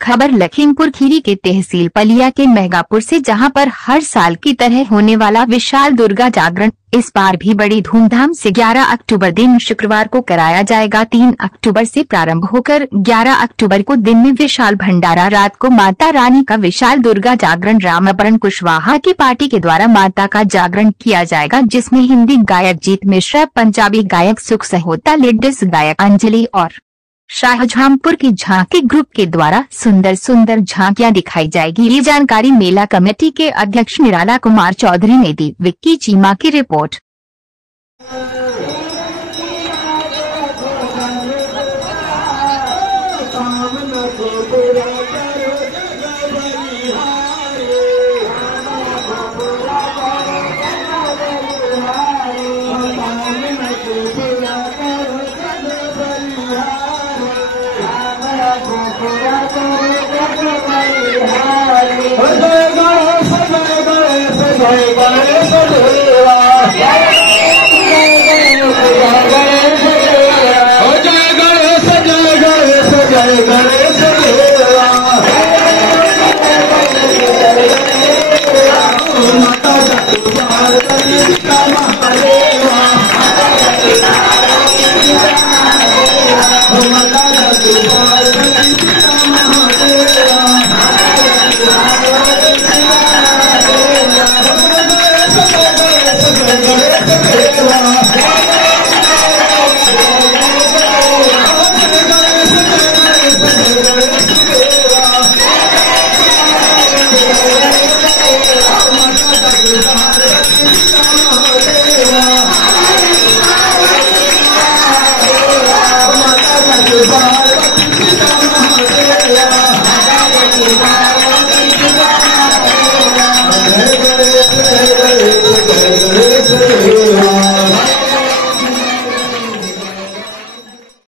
खबर लखीमपुर खीरी के तहसील पलिया के महगापुर से, जहां पर हर साल की तरह होने वाला विशाल दुर्गा जागरण इस बार भी बड़ी धूमधाम से 11 अक्टूबर दिन शुक्रवार को कराया जाएगा। 3 अक्टूबर से प्रारंभ होकर 11 अक्टूबर को दिन में विशाल भंडारा, रात को माता रानी का विशाल दुर्गा जागरण रामाभरण कुशवाहा की पार्टी के द्वारा माता का जागरण किया जाएगा, जिसमें हिंदी गायक जीत मिश्रा, पंजाबी गायक सुख सहोता, लेडीज गायक अंजलि और शाहजहांपुर की झांकी ग्रुप के द्वारा सुंदर सुंदर झांकियां दिखाई जाएगी। ये जानकारी मेला कमेटी के अध्यक्ष निराला कुमार चौधरी ने दी। विक्की चीमा की रिपोर्ट। माता